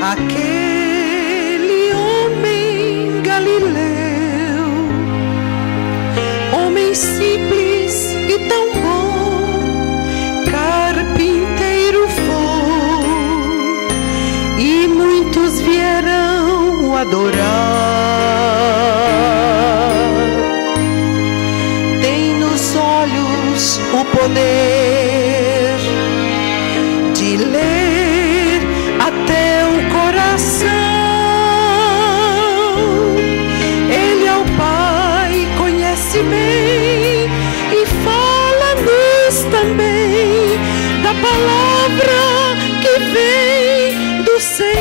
aquele homem galileu, homem simples e tão bom, carpinteiro foi, e muitos vieram adorar. Tem nos olhos o poder de ler até o coração. Ele é o Pai, conhece bem e fala-nos também da palavra que vem do Senhor.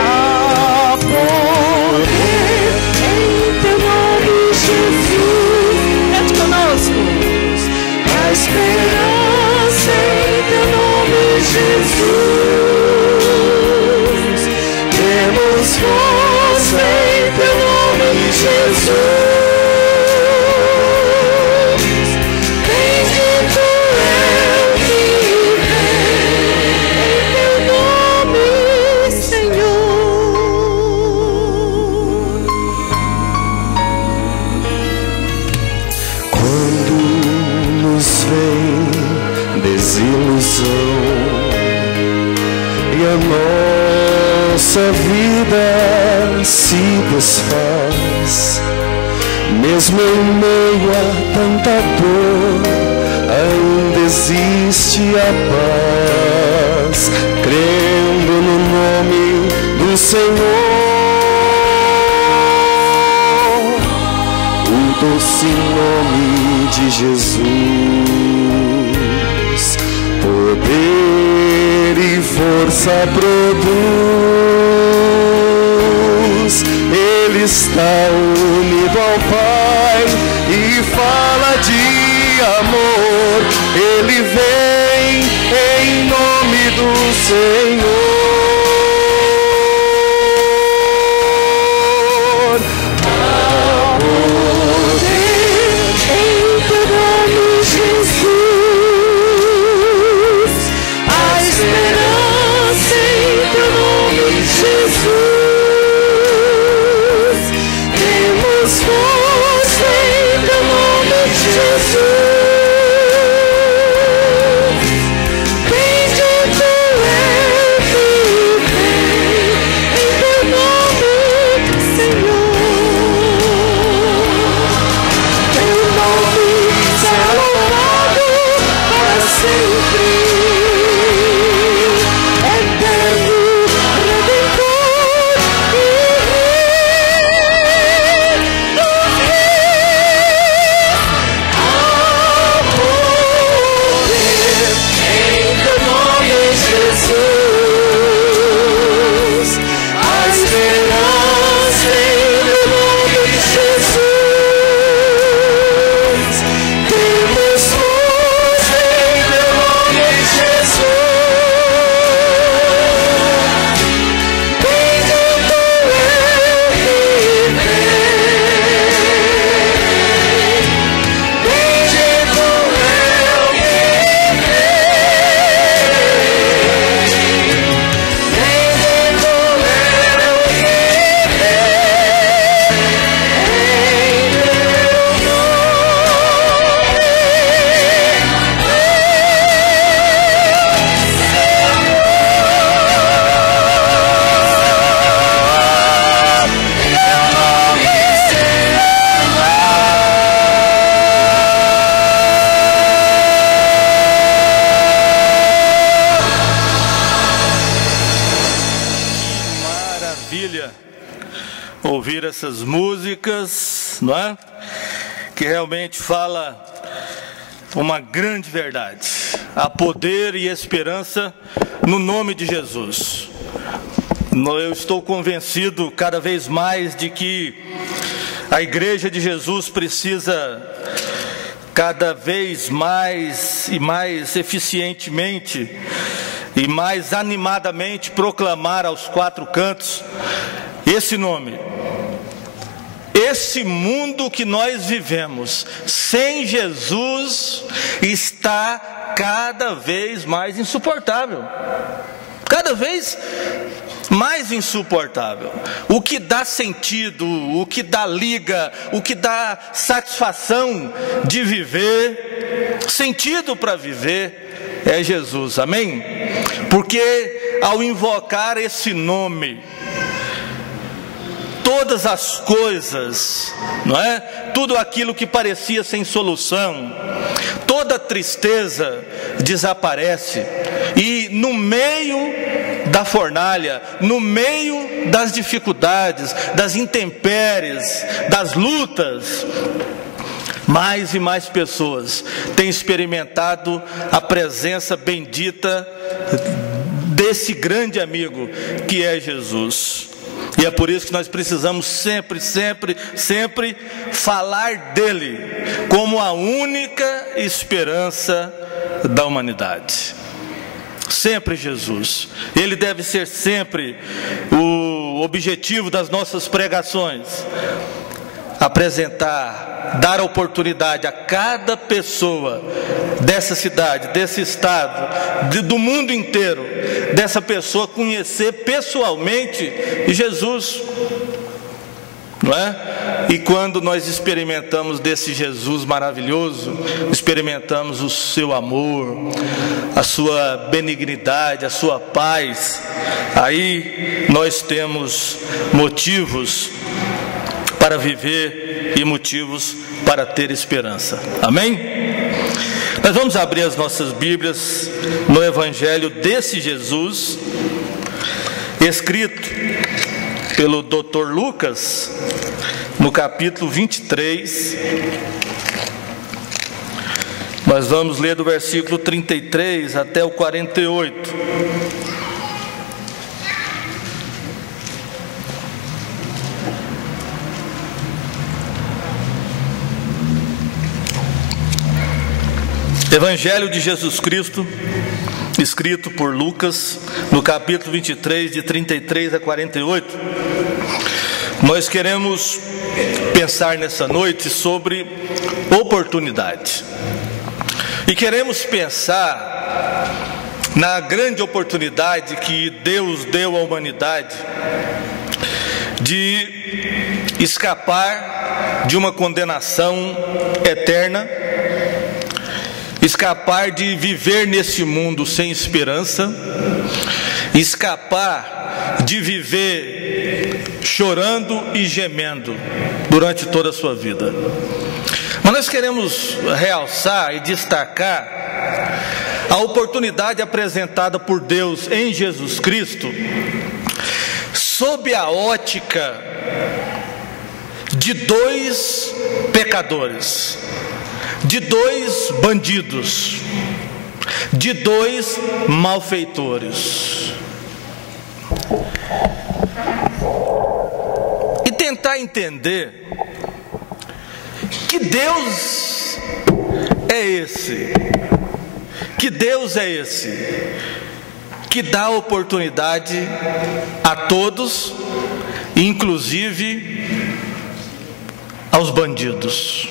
Há poder em teu nome, Jesus. Cante conosco. A esperança em teu nome, Jesus. Temos força em teu nome, Jesus. Bendito é o que vem em teu nome, Senhor. Quando nos vem desilusão e a nossa vida se desfaz, mesmo em meio a tanta dor, ainda existe a paz, crendo no nome do Senhor. O doce nome de Jesus, poder e força produz. Ele está unido ao Pai e fala de amor. Ele vem em nome do Senhor. Ouvir essas músicas, não é? Que realmente fala uma grande verdade. Há poder e esperança no nome de Jesus. Eu estou convencido cada vez mais de que a Igreja de Jesus precisa cada vez mais e mais eficientemente e mais animadamente proclamar aos quatro cantos esse nome. Esse mundo que nós vivemos sem Jesus está cada vez mais insuportável. Cada vez mais insuportável. O que dá sentido, o que dá liga, o que dá satisfação de viver, sentido para viver, é Jesus, amém? Porque ao invocar esse nome, todas as coisas, não é? Tudo aquilo que parecia sem solução, toda tristeza desaparece, e no meio da fornalha, no meio das dificuldades, das intempéries, das lutas, mais e mais pessoas têm experimentado a presença bendita desse grande amigo que é Jesus. E é por isso que nós precisamos sempre falar dele como a única esperança da humanidade. Sempre Jesus. Ele deve ser sempre o objetivo das nossas pregações. Apresentar, dar oportunidade a cada pessoa dessa cidade, desse estado, do mundo inteiro, dessa pessoa conhecer pessoalmente Jesus, não é? E quando nós experimentamos desse Jesus maravilhoso, experimentamos o seu amor, a sua benignidade, a sua paz, aí nós temos motivos para viver e motivos para ter esperança. Amém? Nós vamos abrir as nossas Bíblias no Evangelho desse Jesus, escrito pelo Dr. Lucas, no capítulo 23. Nós vamos ler do versículo 33 até o 48. Evangelho de Jesus Cristo, escrito por Lucas, no capítulo 23, de 33 a 48. Nós queremos pensar nessa noite sobre oportunidade. E queremos pensar na grande oportunidade que Deus deu à humanidade de escapar de uma condenação eterna, escapar de viver nesse mundo sem esperança, escapar de viver chorando e gemendo durante toda a sua vida. Mas nós queremos realçar e destacar a oportunidade apresentada por Deus em Jesus Cristo sob a ótica de dois pecadores, de dois bandidos, de dois malfeitores. E tentar entender que Deus é esse, que Deus é esse, que dá oportunidade a todos, inclusive aos bandidos,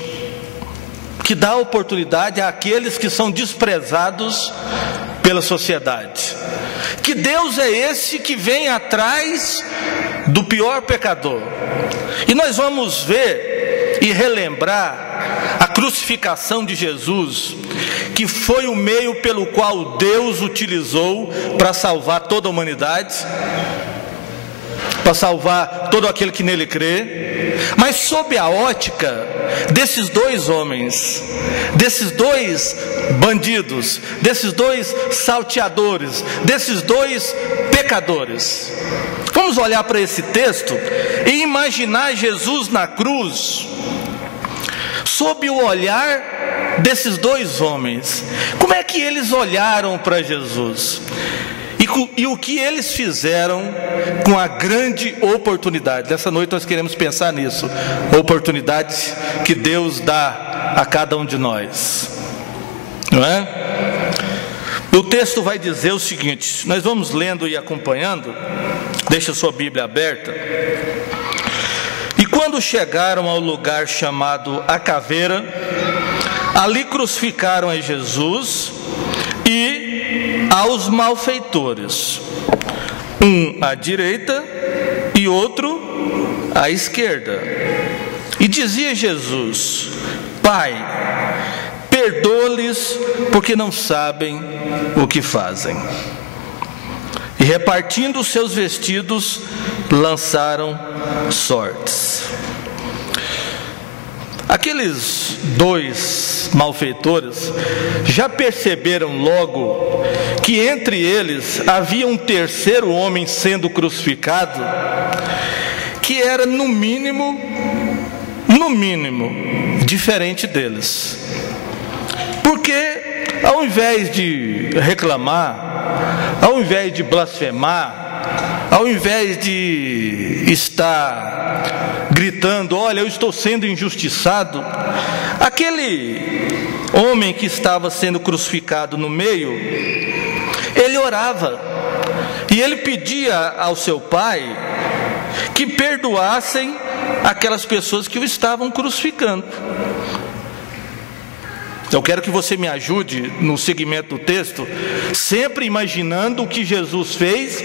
que dá oportunidade àqueles que são desprezados pela sociedade. Que Deus é esse que vem atrás do pior pecador. E nós vamos ver e relembrar a crucificação de Jesus, que foi o meio pelo qual Deus utilizou para salvar toda a humanidade, para salvar todo aquele que nele crê, mas sob a ótica desses dois homens, desses dois bandidos, desses dois salteadores, desses dois pecadores. Vamos olhar para esse texto e imaginar Jesus na cruz sob o olhar desses dois homens. Como é que eles olharam para Jesus? E o que eles fizeram com a grande oportunidade? Nessa noite nós queremos pensar nisso. Oportunidade que Deus dá a cada um de nós, não é? O texto vai dizer o seguinte, nós vamos lendo e acompanhando. Deixa a sua Bíblia aberta. E quando chegaram ao lugar chamado A Caveira, ali crucificaram a Jesus aos malfeitores, um à direita e outro à esquerda. E dizia Jesus: Pai, perdoa-lhes, porque não sabem o que fazem. E repartindo os seus vestidos, lançaram sortes. Aqueles dois malfeitores já perceberam logo que entre eles havia um terceiro homem sendo crucificado, que era no mínimo, diferente deles. Porque ao invés de reclamar, ao invés de blasfemar, ao invés de estar gritando: olha, eu estou sendo injustiçado, aquele homem que estava sendo crucificado no meio, ele orava, e ele pedia ao seu pai que perdoassem aquelas pessoas que o estavam crucificando. Eu quero que você me ajude no segmento do texto, sempre imaginando o que Jesus fez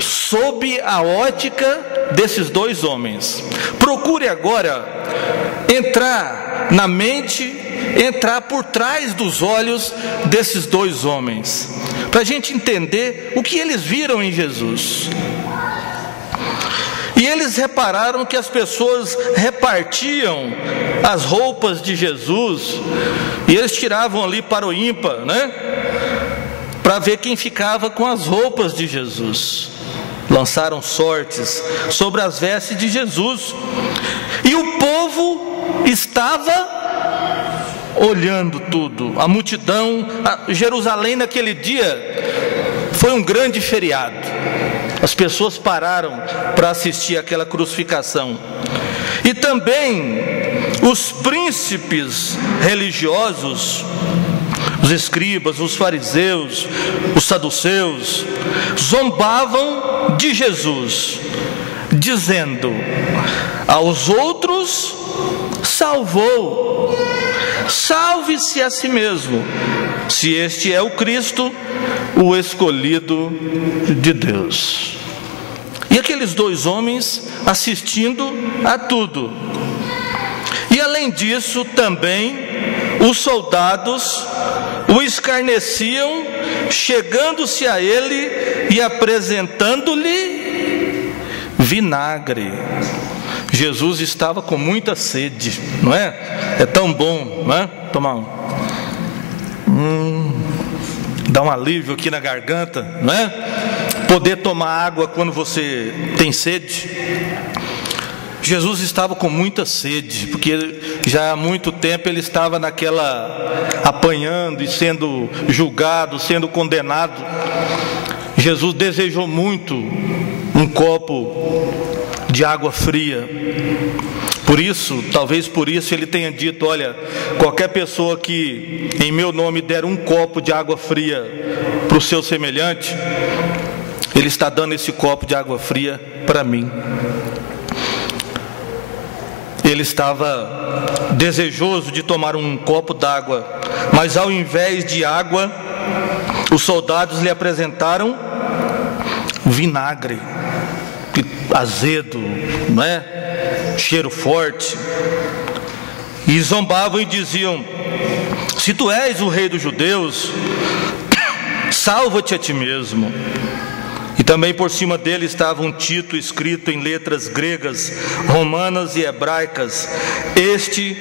sob a ótica desses dois homens. Procure agora entrar na mente, entrar por trás dos olhos desses dois homens, para a gente entender o que eles viram em Jesus. E eles repararam que as pessoas repartiam as roupas de Jesus, e eles tiravam ali para o ímpar, né? Para ver quem ficava com as roupas de Jesus. Lançaram sortes sobre as vestes de Jesus. E o povo estava olhando tudo. A multidão, Jerusalém naquele dia foi um grande feriado. As pessoas pararam para assistir aquela crucificação. E também os príncipes religiosos, os escribas, os fariseus, os saduceus, zombavam de Jesus, dizendo: aos outros salvou, salve-se a si mesmo, se este é o Cristo, o escolhido de Deus. E aqueles dois homens assistindo a tudo. E além disso também os soldados o escarneciam, chegando-se a ele e apresentando-lhe vinagre. Jesus estava com muita sede, não é? É tão bom, não é? Tomar dá um alívio aqui na garganta, não é? Poder tomar água quando você tem sede. Jesus estava com muita sede, porque já há muito tempo ele estava naquela, apanhando e sendo julgado, sendo condenado. Jesus desejou muito um copo de água fria. Por isso, talvez por isso ele tenha dito: olha, qualquer pessoa que em meu nome der um copo de água fria para o seu semelhante, ele está dando esse copo de água fria para mim. Ele estava desejoso de tomar um copo d'água, mas ao invés de água, os soldados lhe apresentaram vinagre, azedo, não é? Cheiro forte. E zombavam e diziam: se tu és o rei dos judeus, salva-te a ti mesmo. E também por cima dele estava um título escrito em letras gregas, romanas e hebraicas: este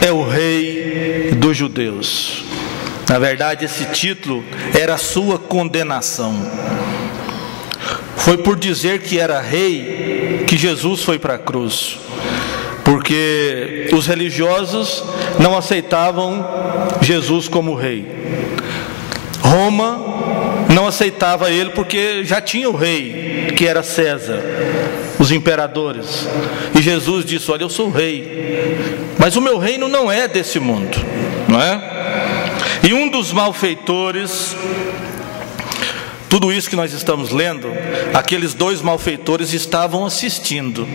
é o rei dos judeus. Na verdade, esse título era a sua condenação. Foi por dizer que era rei que Jesus foi para a cruz, porque os religiosos não aceitavam Jesus como rei. Roma não aceitava ele porque já tinha o rei, que era César, os imperadores. E Jesus disse: olha, eu sou rei, mas o meu reino não é desse mundo, não é? E um dos malfeitores, tudo isso que nós estamos lendo, aqueles dois malfeitores estavam assistindo.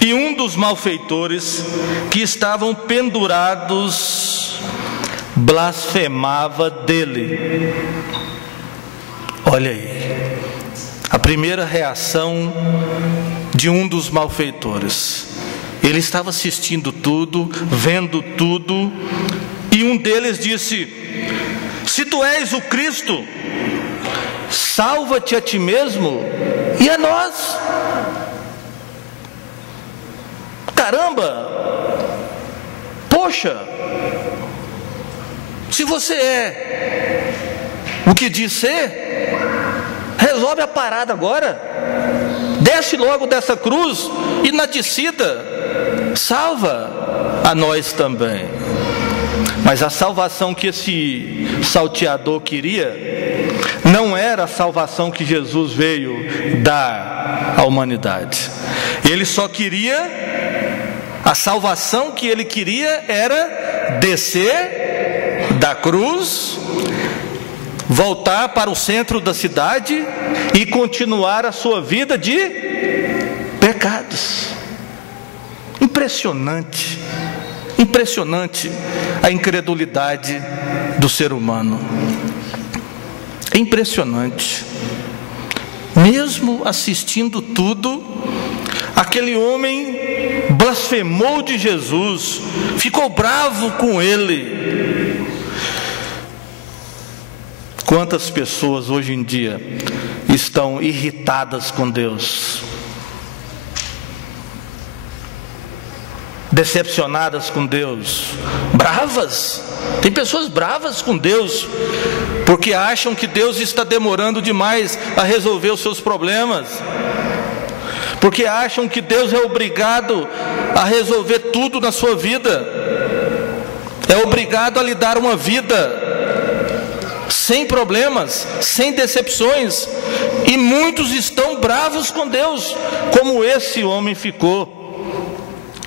E um dos malfeitores que estavam pendurados blasfemava dele. Olha aí, a primeira reação de um dos malfeitores. Ele estava assistindo tudo, vendo tudo, e um deles disse: se tu és o Cristo, salva-te a ti mesmo e a nós. Caramba! Poxa! Se você é o que diz ser, resolve a parada agora. Desce logo dessa cruz e na descida salva a nós também. Mas a salvação que esse salteador queria não era a salvação que Jesus veio dar à humanidade. Ele só queria, a salvação que ele queria era descer da cruz, voltar para o centro da cidade e continuar a sua vida de pecados. Impressionante, impressionante a incredulidade do ser humano. É impressionante. Mesmo assistindo tudo, aquele homem blasfemou de Jesus, ficou bravo com ele. Quantas pessoas hoje em dia estão irritadas com Deus, decepcionadas com Deus, bravas. Tem pessoas bravas com Deus, porque acham que Deus está demorando demais a resolver os seus problemas, porque acham que Deus é obrigado a resolver tudo na sua vida, é obrigado a lhe dar uma vida sem problemas, sem decepções, e muitos estão bravos com Deus, como esse homem ficou.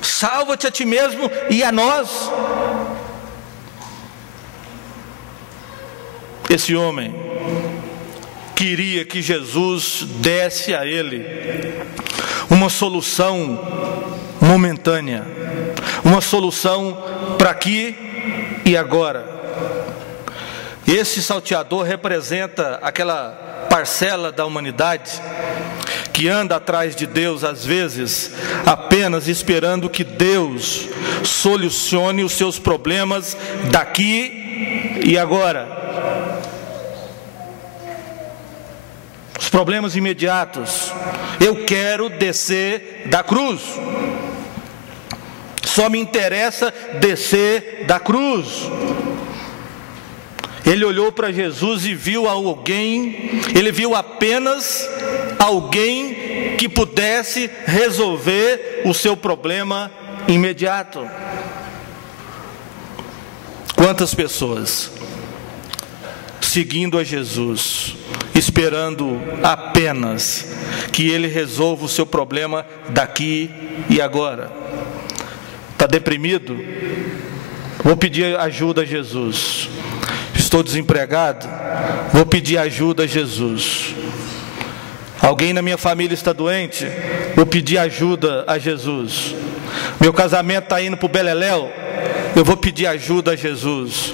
Salva-te a ti mesmo e a nós. Esse homem queria que Jesus desse a ele uma solução momentânea, uma solução para aqui e agora. Esse salteador representa aquela parcela da humanidade que anda atrás de Deus, às vezes, apenas esperando que Deus solucione os seus problemas daqui e agora. Os problemas imediatos. Eu quero descer da cruz. Só me interessa descer da cruz. Ele olhou para Jesus e viu alguém, ele viu apenas alguém que pudesse resolver o seu problema imediato. Quantas pessoas seguindo a Jesus, esperando apenas que ele resolva o seu problema daqui e agora. Está deprimido? Vou pedir ajuda a Jesus. Estou desempregado? Vou pedir ajuda a Jesus. Alguém na minha família está doente? Vou pedir ajuda a Jesus. Meu casamento está indo para o beleléu? Eu vou pedir ajuda a Jesus.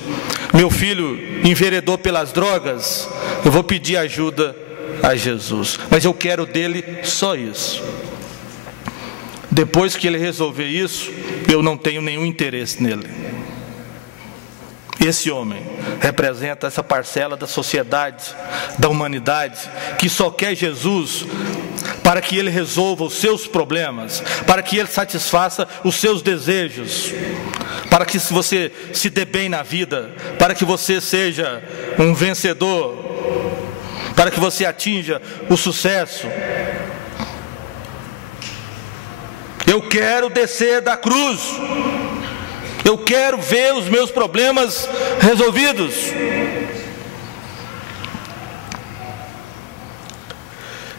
Meu filho enveredou pelas drogas? Eu vou pedir ajuda a Jesus. Mas eu quero dele só isso. Depois que ele resolver isso, eu não tenho nenhum interesse nele. Esse homem representa essa parcela da sociedade, da humanidade, que só quer Jesus para que ele resolva os seus problemas, para que ele satisfaça os seus desejos, para que você se dê bem na vida, para que você seja um vencedor, para que você atinja o sucesso. Eu quero descer da cruz. Eu quero ver os meus problemas resolvidos.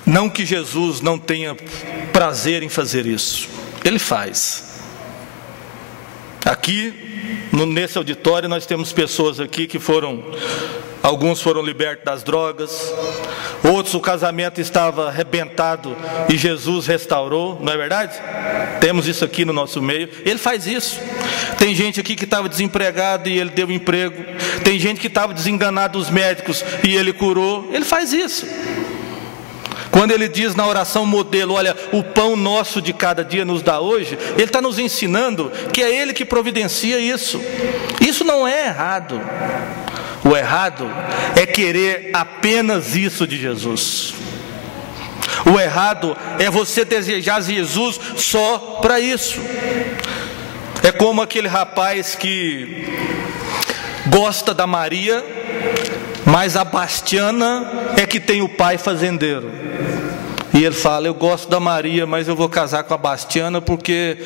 Não que Jesus não tenha prazer em fazer isso. Ele faz. Aqui, nesse auditório, nós temos pessoas aqui que foram Alguns foram libertos das drogas, outros o casamento estava arrebentado e Jesus restaurou, não é verdade? Temos isso aqui no nosso meio. Ele faz isso. Tem gente aqui que estava desempregado e ele deu emprego. Tem gente que estava desenganado dos médicos e ele curou. Ele faz isso. Quando ele diz na oração modelo, olha, o pão nosso de cada dia nos dá hoje, ele está nos ensinando que é ele que providencia isso. Isso não é errado. O errado é querer apenas isso de Jesus. O errado é você desejar Jesus só para isso. É como aquele rapaz que gosta da Maria, mas a Bastiana é que tem o pai fazendeiro. E ele fala, eu gosto da Maria, mas eu vou casar com a Bastiana porque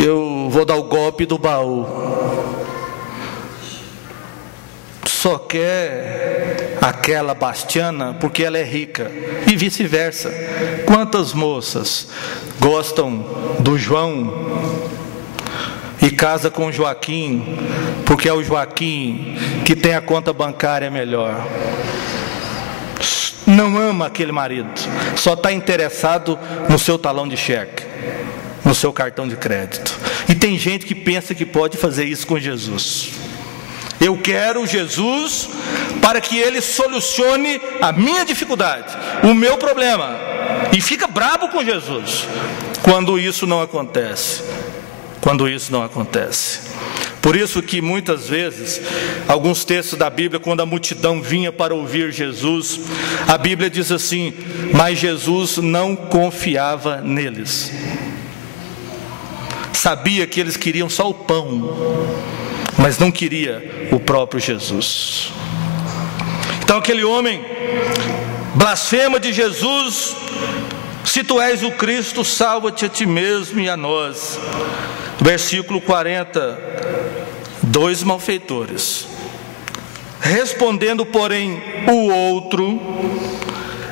eu vou dar o golpe do baú. Só quer aquela Bastiana porque ela é rica, e vice-versa. Quantas moças gostam do João e casa com o Joaquim porque é o Joaquim que tem a conta bancária melhor? Não ama aquele marido, só está interessado no seu talão de cheque, no seu cartão de crédito. E tem gente que pensa que pode fazer isso com Jesus. Eu quero Jesus para que Ele solucione a minha dificuldade, o meu problema. E fica bravo com Jesus quando isso não acontece. Quando isso não acontece. Por isso que muitas vezes, alguns textos da Bíblia, quando a multidão vinha para ouvir Jesus, a Bíblia diz assim, mas Jesus não confiava neles. Sabia que eles queriam só o pão, mas não queria o próprio Jesus. Então aquele homem blasfema de Jesus, se tu és o Cristo, salva-te a ti mesmo e a nós. Versículo 40, 2 malfeitores. Respondendo, porém, o outro,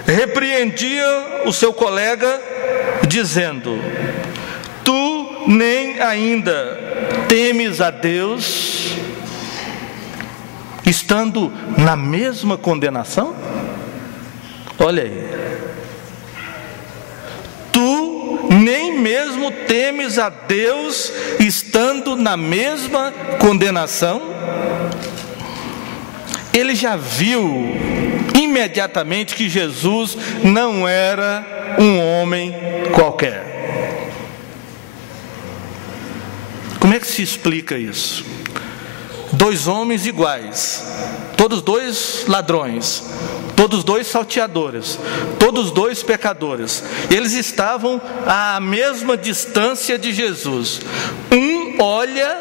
repreendia o seu colega, dizendo, tu nem ainda temes a Deus, estando na mesma condenação? Olha aí. Tu nem mesmo temes a Deus, estando na mesma condenação? Ele já viu imediatamente que Jesus não era um homem qualquer. Como é que se explica isso? Dois homens iguais, todos dois ladrões, todos dois salteadores, todos dois pecadores. Eles estavam à mesma distância de Jesus. Um olha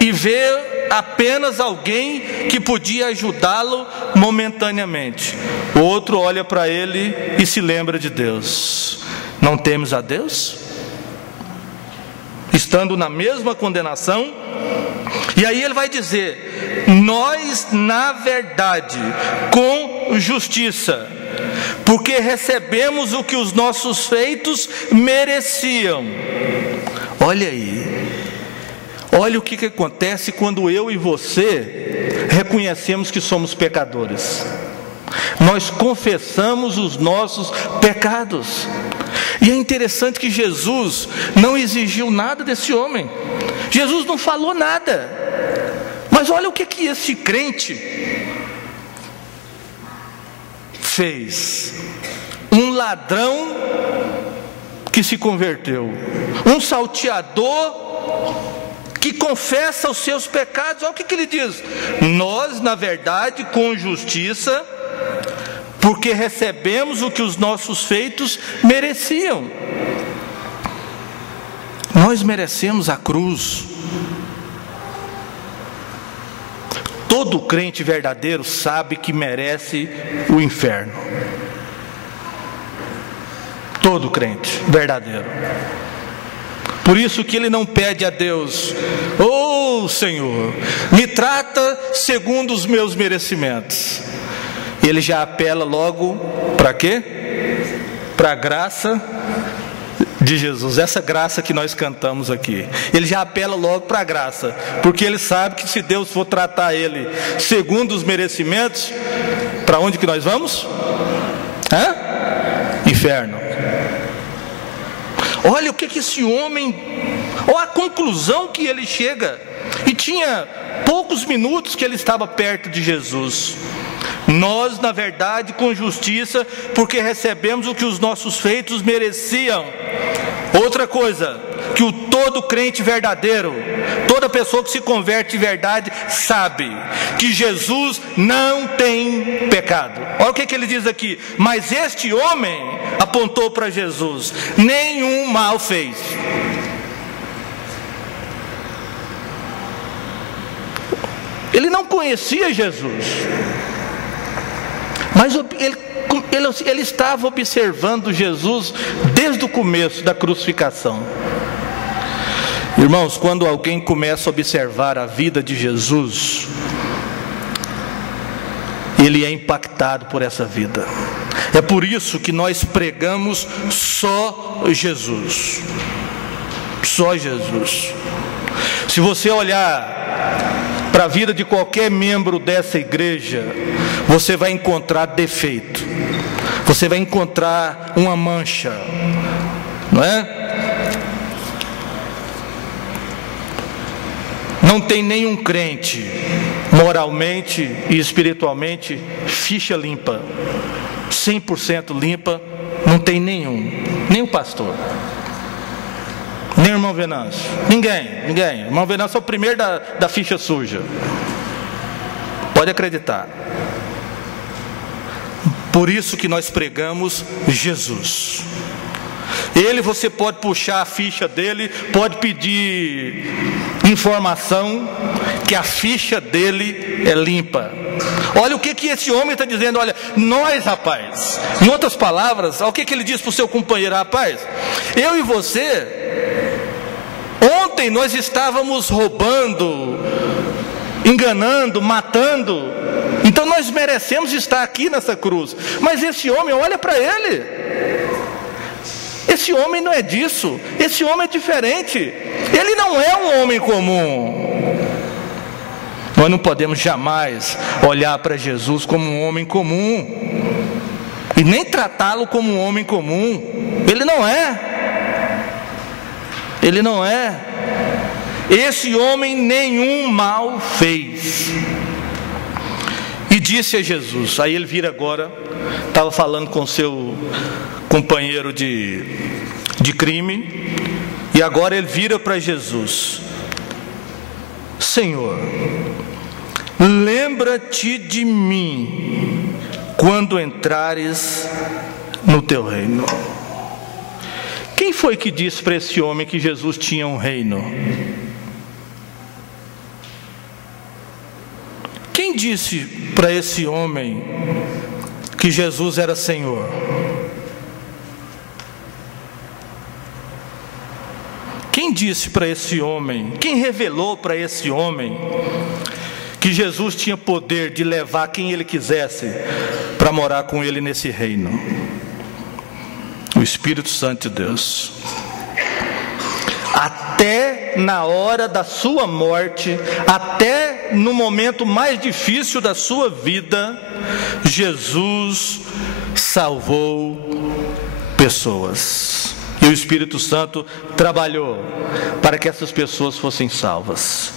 e vê apenas alguém que podia ajudá-lo momentaneamente. O outro olha para ele e se lembra de Deus. Não temes a Deus? Estando na mesma condenação. E aí ele vai dizer, nós na verdade, com justiça, porque recebemos o que os nossos feitos mereciam. Olha aí, olha o que acontece quando eu e você reconhecemos que somos pecadores. Nós confessamos os nossos pecados. E é interessante que Jesus não exigiu nada desse homem. Jesus não falou nada. Mas olha o que esse crente fez. Um ladrão que se converteu, um salteador que confessa os seus pecados. Olha o que ele diz: nós, na verdade, com justiça, porque recebemos o que os nossos feitos mereciam. Nós merecemos a cruz. Todo crente verdadeiro sabe que merece o inferno. Todo crente verdadeiro. Por isso que ele não pede a Deus: oh Senhor, me trata segundo os meus merecimentos. Ele já apela logo para quê? Para a graça de Jesus, essa graça que nós cantamos aqui. Ele já apela logo para a graça, porque ele sabe que se Deus for tratar ele segundo os merecimentos, Para onde que nós vamos? Inferno. Olha o que esse homem, olha a conclusão que ele chega. E tinha poucos minutos que ele estava perto de Jesus. Nós, na verdade, com justiça, porque recebemos o que os nossos feitos mereciam. Outra coisa, que o todo crente verdadeiro, toda pessoa que se converte de verdade, sabe que Jesus não tem pecado. Olha o que ele diz aqui: mas este homem, apontou para Jesus, nenhum mal fez. Ele não conhecia Jesus, mas ele estava observando Jesus desde o começo da crucificação. Irmãos, quando alguém começa a observar a vida de Jesus, ele é impactado por essa vida. É por isso que nós pregamos só Jesus. Só Jesus. Se você olhar para a vida de qualquer membro dessa igreja, você vai encontrar defeito, você vai encontrar uma mancha, não é? Não tem nenhum crente, moralmente e espiritualmente, ficha limpa, 100% limpa, não tem nem o pastor, nem o irmão Venâncio, ninguém. O irmão Venâncio é o primeiro da ficha suja, pode acreditar. Por isso que nós pregamos Jesus. Ele, você pode puxar a ficha dele, pode pedir informação, que a ficha dele é limpa. Olha o que esse homem está dizendo. Olha, nós, rapaz, em outras palavras, olha o que ele diz para o seu companheiro: rapaz, eu e você, ontem nós estávamos roubando, enganando, matando, então nós merecemos estar aqui nessa cruz. Mas esse homem, olha para ele, esse homem não é disso, esse homem é diferente, ele não é um homem comum. Nós não podemos jamais olhar para Jesus como um homem comum, e nem tratá-lo como um homem comum. Ele não é. Esse homem nenhum mal fez. E disse a Jesus, aí ele vira agora, estava falando com seu companheiro de crime, e agora ele vira para Jesus: Senhor, lembra-te de mim quando entrares no teu reino. Quem foi que disse para esse homem que Jesus tinha um reino? Quem disse para esse homem que Jesus era Senhor? Quem disse para esse homem, quem revelou para esse homem que Jesus tinha poder de levar quem ele quisesse para morar com ele nesse reino? O Espírito Santo de Deus. Até na hora da sua morte, até no momento mais difícil da sua vida, Jesus salvou pessoas. E o Espírito Santo trabalhou para que essas pessoas fossem salvas.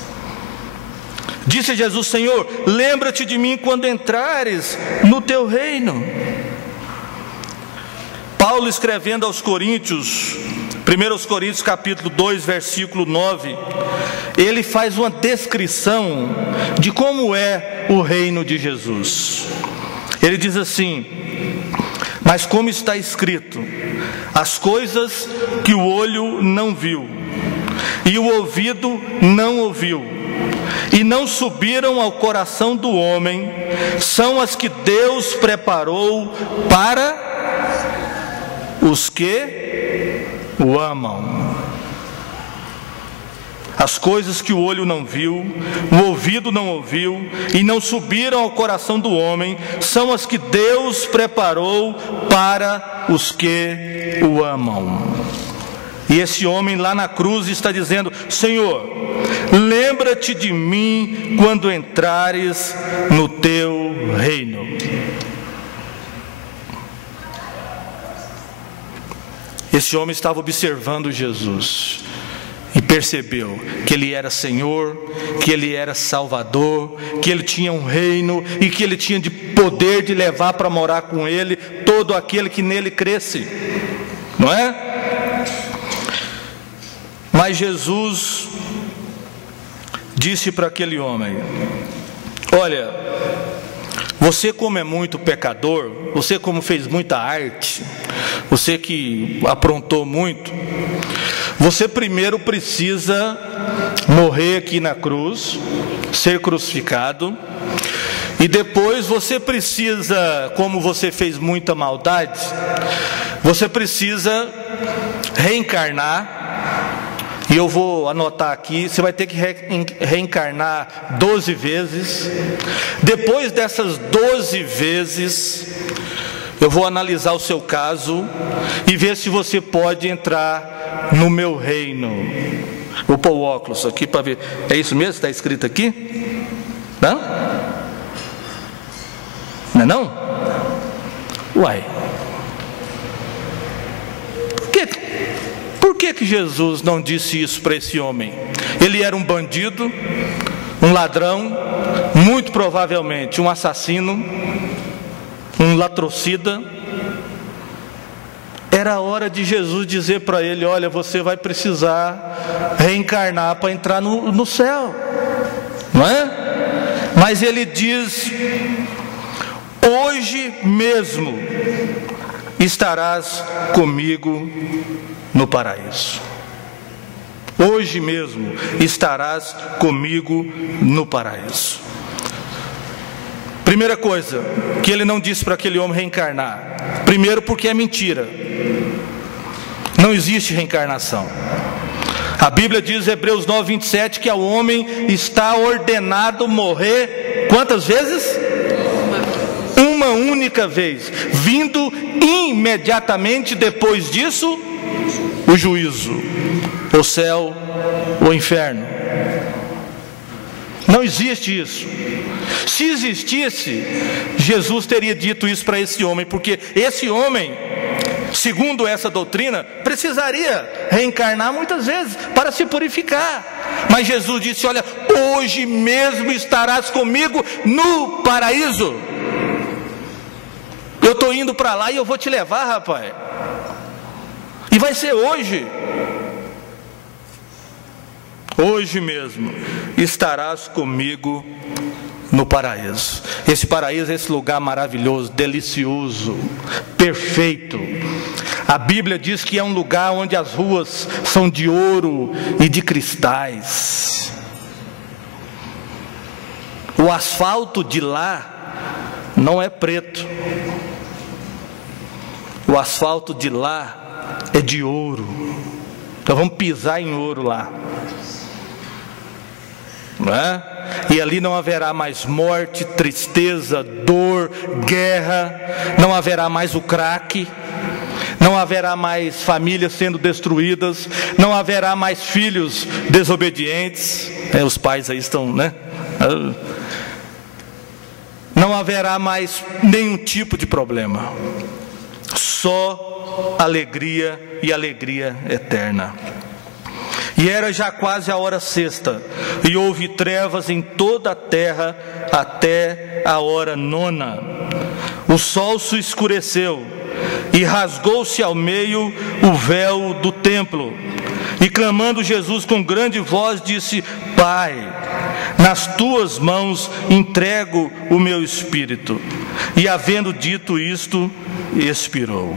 Disse Jesus: Senhor, lembra-te de mim quando entrares no teu reino. Paulo, escrevendo aos Coríntios, 1 Coríntios capítulo 2, versículo 9, ele faz uma descrição de como é o reino de Jesus. Ele diz assim: mas como está escrito, as coisas que o olho não viu, e o ouvido não ouviu, e não subiram ao coração do homem, são as que Deus preparou para os que o amam. As coisas que o olho não viu, o ouvido não ouviu, e não subiram ao coração do homem, são as que Deus preparou para os que o amam. E esse homem lá na cruz está dizendo: Senhor, lembra-te de mim quando entrares no teu reino. Esse homem estava observando Jesus e percebeu que Ele era Senhor, que Ele era Salvador, que Ele tinha um reino e que Ele tinha de poder de levar para morar com Ele todo aquele que nele cresce, não é? Mas Jesus disse para aquele homem: olha, você como é muito pecador, você como fez muita arte, você que aprontou muito, você primeiro precisa morrer aqui na cruz, ser crucificado, e depois você precisa, como você fez muita maldade, você precisa reencarnar. E eu vou anotar aqui, você vai ter que reencarnar 12 vezes. Depois dessas 12 vezes, eu vou analisar o seu caso e ver se você pode entrar no meu reino. Vou pôr o óculos aqui para ver. É isso mesmo que está escrito aqui? Não? Não é não? Uai. Por que Jesus não disse isso para esse homem? Ele era um bandido, um ladrão, muito provavelmente um assassino, um latrocida. Era a hora de Jesus dizer para ele: olha, você vai precisar reencarnar para entrar no céu, não é? Mas ele diz: hoje mesmo estarás comigo no paraíso. Hoje mesmo estarás comigo no paraíso. Primeira coisa que ele não disse para aquele homem reencarnar. Primeiro, porque é mentira. Não existe reencarnação. A Bíblia diz, Hebreus 9:27, que ao homem está ordenado morrer quantas vezes? Uma única vez, vindo imediatamente depois disso o juízo, o céu, o inferno. Não existe isso. Se existisse, Jesus teria dito isso para esse homem, porque esse homem, segundo essa doutrina, precisaria reencarnar muitas vezes para se purificar. Mas Jesus disse: olha, hoje mesmo estarás comigo no paraíso. Eu estou indo para lá e eu vou te levar, rapaz. E vai ser hoje. Hoje mesmo estarás comigo no paraíso. Esse paraíso é esse lugar maravilhoso, delicioso, perfeito. A Bíblia diz que é um lugar onde as ruas são de ouro e de cristais. O asfalto de lá não é preto. O asfalto de lá é de ouro. Então vamos pisar em ouro lá, não é? E ali não haverá mais morte, tristeza, dor, guerra. Não haverá mais o crack. Não haverá mais famílias sendo destruídas. Não haverá mais filhos desobedientes. Os pais aí estão, né? Não haverá mais nenhum tipo de problema. Só alegria e alegria eterna. E era já quase a hora sexta, e houve trevas em toda a terra até a hora nona. O sol se escureceu e rasgou-se ao meio o véu do templo. E clamando Jesus com grande voz disse: Pai, nas tuas mãos entrego o meu espírito. E havendo dito isto, expirou.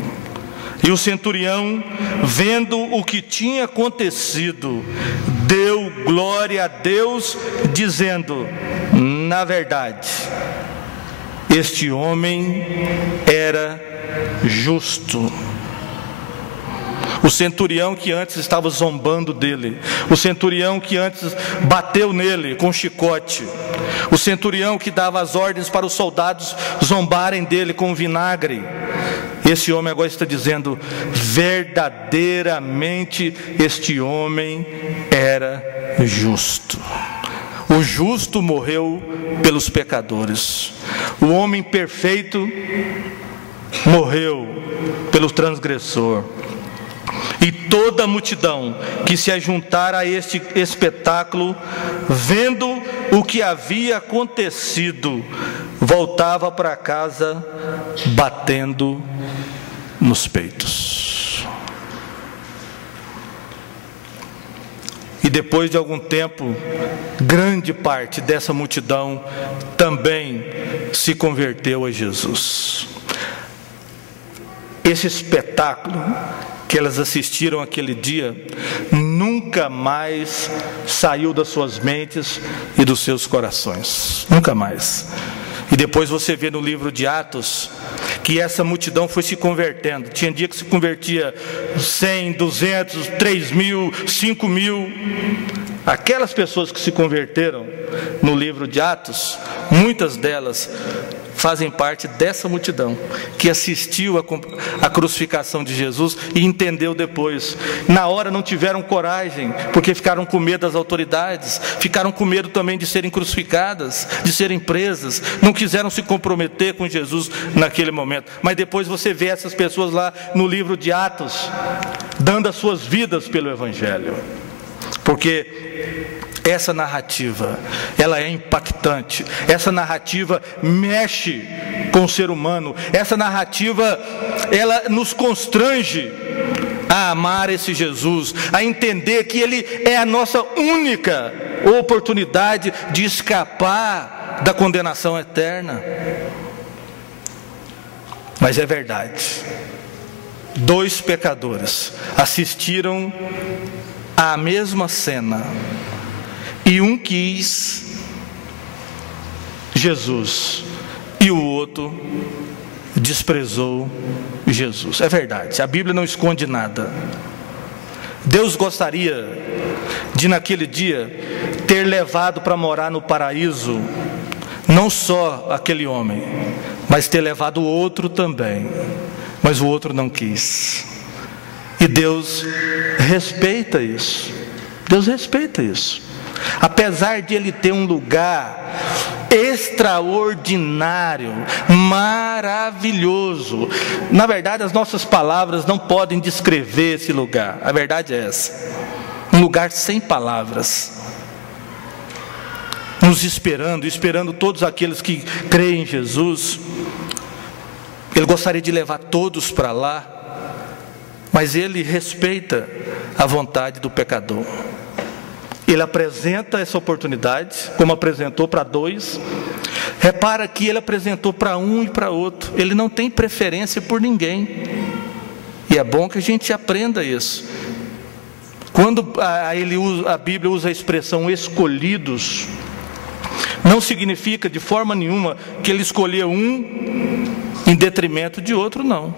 E o centurião, vendo o que tinha acontecido, deu glória a Deus, dizendo: na verdade, este homem era justo. O centurião que antes estava zombando dele, o centurião que antes bateu nele com chicote, o centurião que dava as ordens para os soldados zombarem dele com vinagre, esse homem agora está dizendo: verdadeiramente este homem era justo. O justo morreu pelos pecadores. O homem perfeito morreu pelo transgressor. E toda a multidão que se ajuntara a este espetáculo, vendo o que havia acontecido, voltava para casa batendo nos peitos. E depois de algum tempo, grande parte dessa multidão também se converteu a Jesus. Esse espetáculo que elas assistiram aquele dia, nunca mais saiu das suas mentes e dos seus corações. Nunca mais. E depois você vê no livro de Atos, que essa multidão foi se convertendo. Tinha dia que se convertia 100, 200, 3 mil, 5 mil. Aquelas pessoas que se converteram no livro de Atos, muitas delas fazem parte dessa multidão que assistiu à crucificação de Jesus e entendeu depois. Na hora não tiveram coragem, porque ficaram com medo das autoridades, ficaram com medo também de serem crucificadas, de serem presas, não quiseram se comprometer com Jesus naquele momento. Mas depois você vê essas pessoas lá no livro de Atos, dando as suas vidas pelo Evangelho. Porque essa narrativa, ela é impactante. Essa narrativa mexe com o ser humano. Essa narrativa, ela nos constrange a amar esse Jesus, a entender que Ele é a nossa única oportunidade de escapar da condenação eterna. Mas é verdade. 2 pecadores assistiram à mesma cena. E um quis Jesus e o outro desprezou Jesus. É verdade, a Bíblia não esconde nada. Deus gostaria de naquele dia ter levado para morar no paraíso não só aquele homem, mas ter levado o outro também. Mas o outro não quis. E Deus respeita isso. Deus respeita isso. Apesar de ele ter um lugar extraordinário, maravilhoso. Na verdade, as nossas palavras não podem descrever esse lugar. A verdade é essa. Um lugar sem palavras. Nos esperando todos aqueles que creem em Jesus. Ele gostaria de levar todos para lá, mas ele respeita a vontade do pecador. Ele apresenta essa oportunidade, como apresentou para 2. Repara que ele apresentou para um e para outro. Ele não tem preferência por ninguém. E é bom que a gente aprenda isso. Quando a Bíblia usa a expressão escolhidos, não significa de forma nenhuma que ele escolheu um em detrimento de outro, não.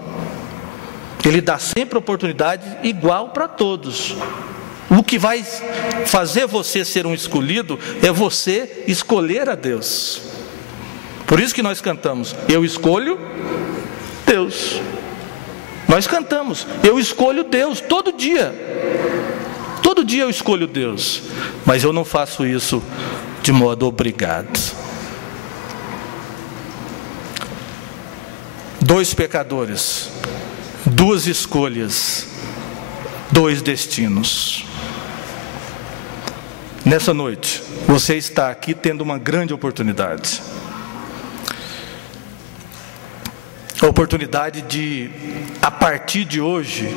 Ele dá sempre oportunidade igual para todos. O que vai fazer você ser um escolhido é você escolher a Deus. Por isso que nós cantamos, eu escolho Deus. Nós cantamos, eu escolho Deus, todo dia. Todo dia eu escolho Deus. Mas eu não faço isso de modo obrigado. 2 pecadores, 2 escolhas, 2 destinos. Nessa noite, você está aqui tendo uma grande oportunidade. A oportunidade de, a partir de hoje,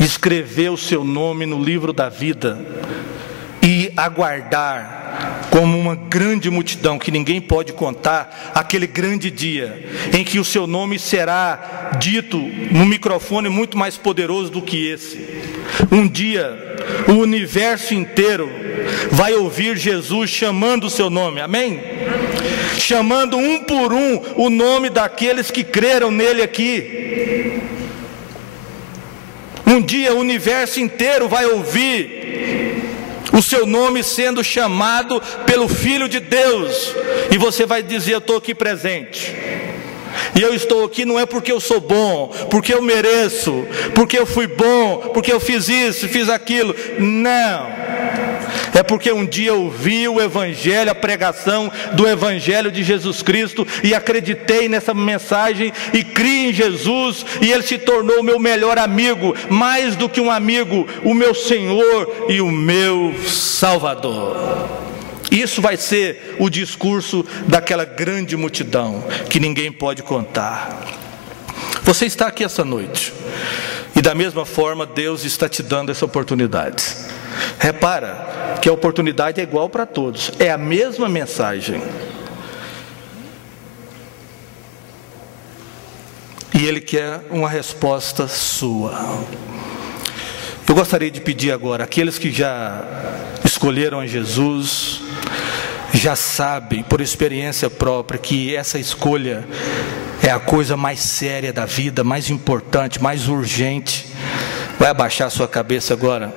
escrever o seu nome no livro da vida e aguardar como uma grande multidão que ninguém pode contar, aquele grande dia em que o seu nome será dito no microfone muito mais poderoso do que esse. Um dia o universo inteiro vai ouvir Jesus chamando o seu nome, amém? Chamando um por um o nome daqueles que creram nele aqui. Um dia o universo inteiro vai ouvir o seu nome sendo chamado pelo Filho de Deus, e você vai dizer, eu estou aqui presente. E eu estou aqui não é porque eu sou bom, porque eu mereço, porque eu fui bom, porque eu fiz isso, fiz aquilo. Não. É porque um dia ouvi o Evangelho, a pregação do Evangelho de Jesus Cristo, e acreditei nessa mensagem, e criei em Jesus, e Ele se tornou o meu melhor amigo, mais do que um amigo, o meu Senhor e o meu Salvador. Isso vai ser o discurso daquela grande multidão, que ninguém pode contar. Você está aqui essa noite, e da mesma forma Deus está te dando essa oportunidade. Repara que a oportunidade é igual para todos, é a mesma mensagem. E Ele quer uma resposta sua. Eu gostaria de pedir agora, aqueles que já escolheram a Jesus, já sabem por experiência própria que essa escolha é a coisa mais séria da vida, mais importante, mais urgente. Vai abaixar a sua cabeça agora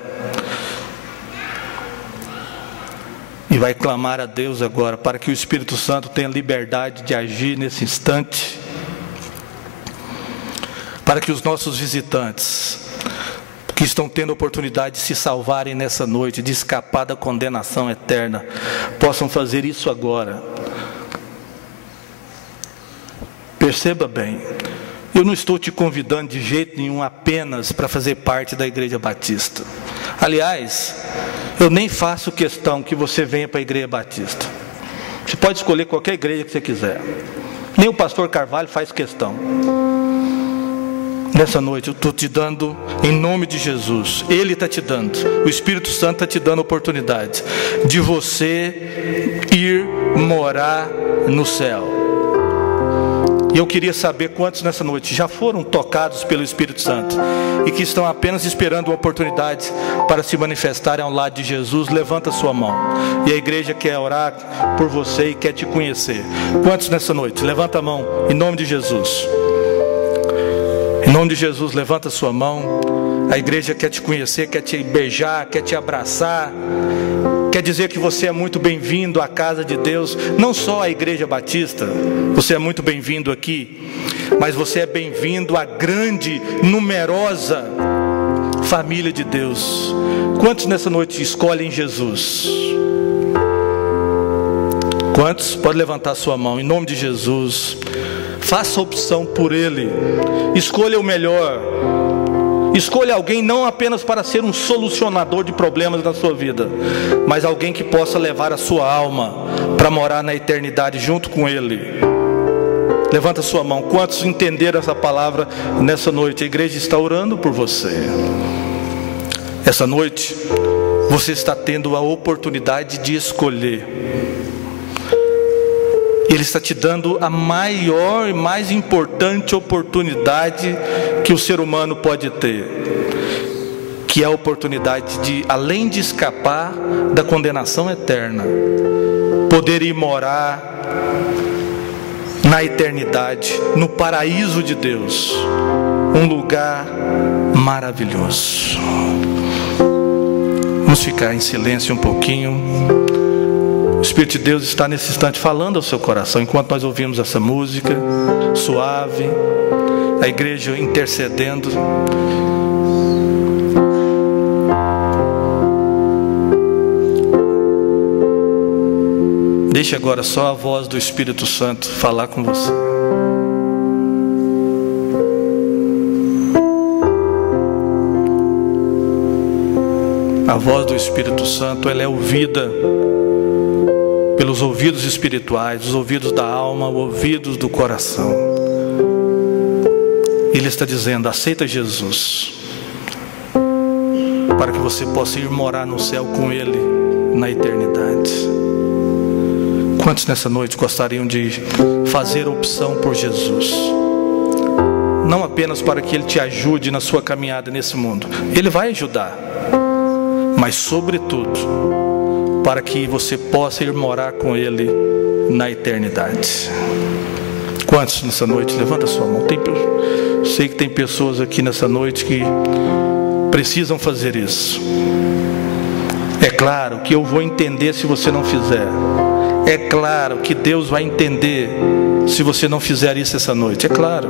e vai clamar a Deus agora para que o Espírito Santo tenha liberdade de agir nesse instante, para que os nossos visitantes que estão tendo a oportunidade de se salvarem nessa noite, de escapar da condenação eterna, possam fazer isso agora. Perceba bem, eu não estou te convidando de jeito nenhum apenas para fazer parte da Igreja Batista. Aliás, eu nem faço questão que você venha para a Igreja Batista. Você pode escolher qualquer igreja que você quiser. Nem o pastor Carvalho faz questão. Nessa noite eu estou te dando, em nome de Jesus, Ele está te dando, o Espírito Santo está te dando a oportunidade de você ir morar no céu. E eu queria saber quantos nessa noite já foram tocados pelo Espírito Santo e que estão apenas esperando uma oportunidade para se manifestarem ao lado de Jesus. Levanta a sua mão, e a igreja quer orar por você e quer te conhecer. Quantos nessa noite? Levanta a mão, em nome de Jesus. Em nome de Jesus, levanta a sua mão. A igreja quer te conhecer, quer te beijar, quer te abraçar, quer dizer que você é muito bem-vindo à casa de Deus. Não só à Igreja Batista, você é muito bem-vindo aqui, mas você é bem-vindo à grande, numerosa família de Deus. Quantos nessa noite escolhem Jesus? Quantos? Pode levantar a sua mão, em nome de Jesus. Faça a opção por Ele, escolha o melhor. Escolha alguém não apenas para ser um solucionador de problemas na sua vida, mas alguém que possa levar a sua alma para morar na eternidade junto com Ele. Levanta a sua mão. Quantos entenderam essa palavra nessa noite? A igreja está orando por você. Essa noite você está tendo a oportunidade de escolher. Ele está te dando a maior e mais importante oportunidade que o ser humano pode ter, que é a oportunidade de, além de escapar da condenação eterna, poder ir morar na eternidade, no paraíso de Deus, um lugar maravilhoso. Vamos ficar em silêncio um pouquinho. O Espírito de Deus está nesse instante falando ao seu coração, enquanto nós ouvimos essa música suave, a igreja intercedendo. Deixe agora só a voz do Espírito Santo falar com você. A voz do Espírito Santo, ela é ouvida pelos ouvidos espirituais, os ouvidos da alma, os ouvidos do coração. Ele está dizendo: aceita Jesus, para que você possa ir morar no céu com Ele na eternidade. Quantos nessa noite gostariam de fazer opção por Jesus? Não apenas para que Ele te ajude na sua caminhada nesse mundo, Ele vai ajudar, mas sobretudo para que você possa ir morar com Ele na eternidade. Quantos nessa noite? Levanta a sua mão. Sei que tem pessoas aqui nessa noite que precisam fazer isso. É claro que eu vou entender se você não fizer. É claro que Deus vai entender se você não fizer isso essa noite. É claro.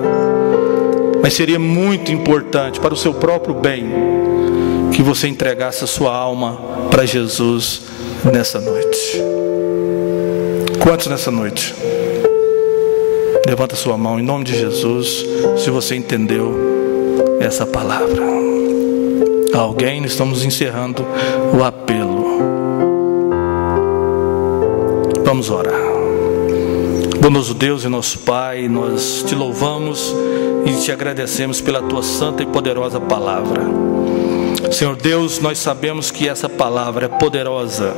Mas seria muito importante para o seu próprio bem que você entregasse a sua alma para Jesus nessa noite. Quantos nessa noite? Levanta sua mão em nome de Jesus, se você entendeu essa palavra. Alguém? Estamos encerrando o apelo. Vamos orar. Bondoso Deus e nosso Pai, nós te louvamos e te agradecemos pela tua santa e poderosa palavra. Senhor Deus, nós sabemos que essa palavra é poderosa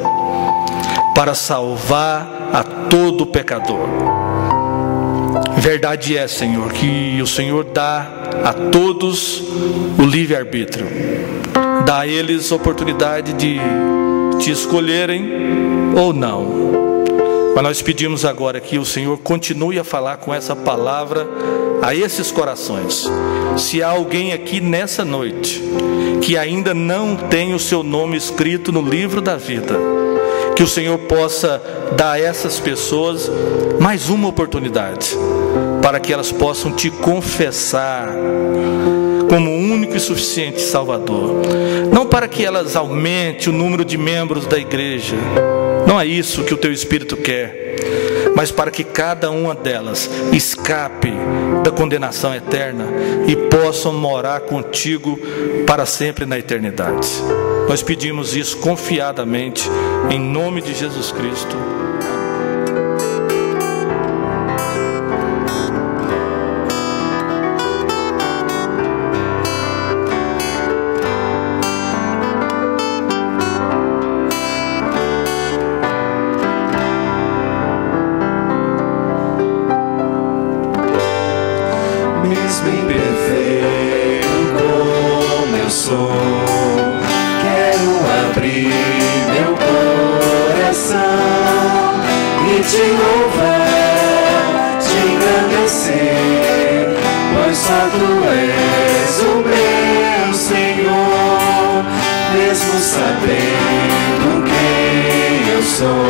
para salvar a todo pecador. Verdade é, Senhor, que o Senhor dá a todos o livre-arbítrio, dá a eles a oportunidade de te escolherem ou não. Mas nós pedimos agora que o Senhor continue a falar com essa palavra a esses corações. Se há alguém aqui nessa noite que ainda não tem o seu nome escrito no livro da vida, que o Senhor possa dar a essas pessoas mais uma oportunidade, para que elas possam te confessar como o único e suficiente Salvador. Não para que elas aumentem o número de membros da igreja, não é isso que o teu Espírito quer, mas para que cada uma delas escape da condenação eterna e possam morar contigo para sempre na eternidade. Nós pedimos isso confiadamente, em nome de Jesus Cristo. Mesmo imperfeito como eu sou, quero abrir meu coração e te louvar, te engrandecer, pois só tu és o meu Senhor. Mesmo sabendo quem eu sou,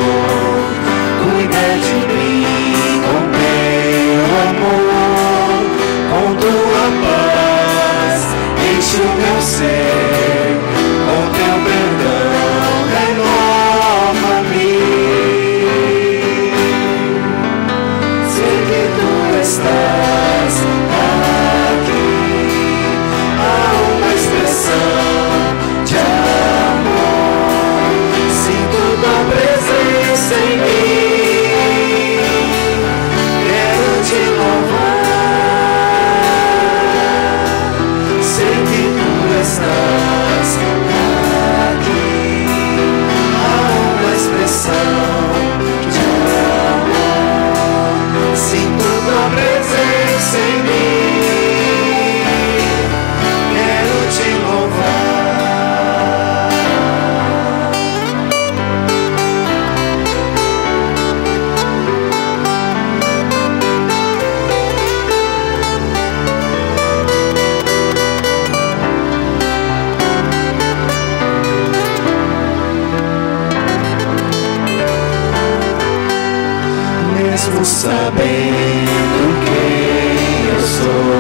cuida de mim com teu amor, com tua paz enche o meu ser, com teu perdão renova-me. Sei que tu estás aqui, há uma expressão de amor, sinto tua presença em mim, quero te louvar. Sei que tu estás aqui, há uma expressão de amor, sinto tua presença em mim, quero te louvar. Mesmo sabendo quem eu sou,